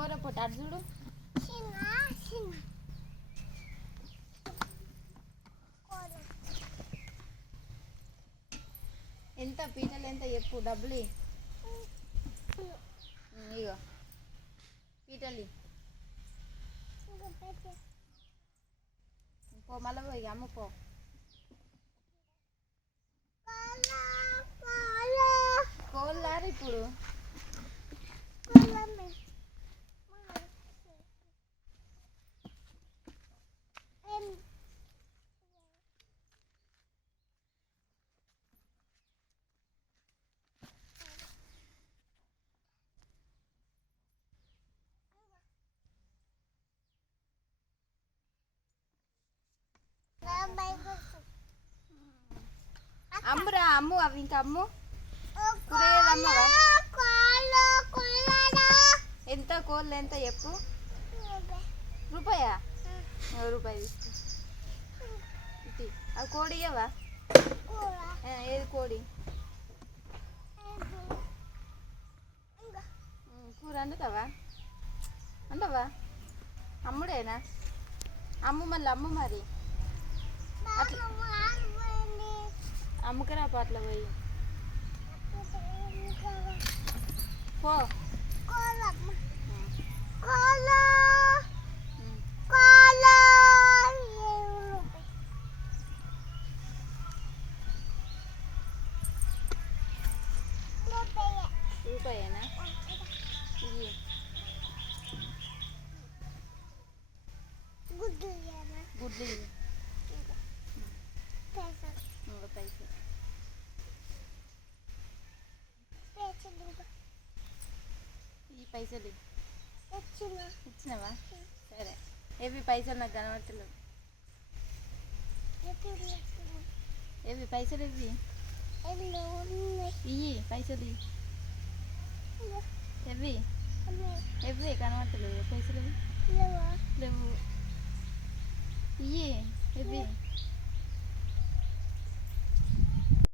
ఓర పొట్టు అటు చూడు. ఎంత పీటలు ఎంత చెప్పు డబ్బులు ఇగో. పీటలు పో మళ్ళీ పోయి అమ్ముకో కోళ్ళారు ఇప్పుడు. అమ్మురా అమ్ము అవి ఇంకా అమ్ము. కోల అమ్మవా? ఎంత కోళ్ళు ఎంత చెప్పు? రూపాయా. రూపాయి? తీసుకో. ఆ కోడి ఆ, ఏది కోడి? కూర వండుతావా? వండవా? అమ్ముడేనా? అమ్ము మళ్ళీ అమ్ము మరి. అమ్ముకరా పాటలు పోయి పో కోలమ్మ ఉమ్, కోల ఉమ్. కోల రూపాయేనా ఇయ్యి గుడ్డు గుడ్లు ఇయ్యి పేసలు ఇంకో పైసలు పేసలు పైసలు ఇచ్చినావా? సరే. ఏవి పైసలు నాకు కనబడతలేవు. ఏవి పైసలు ఇవి ఇయ్యి పైసలు ఎవి ఎవి కనబడతలేవు? పైసలు ఇవి లేవా? ఇయ్యి ఎవి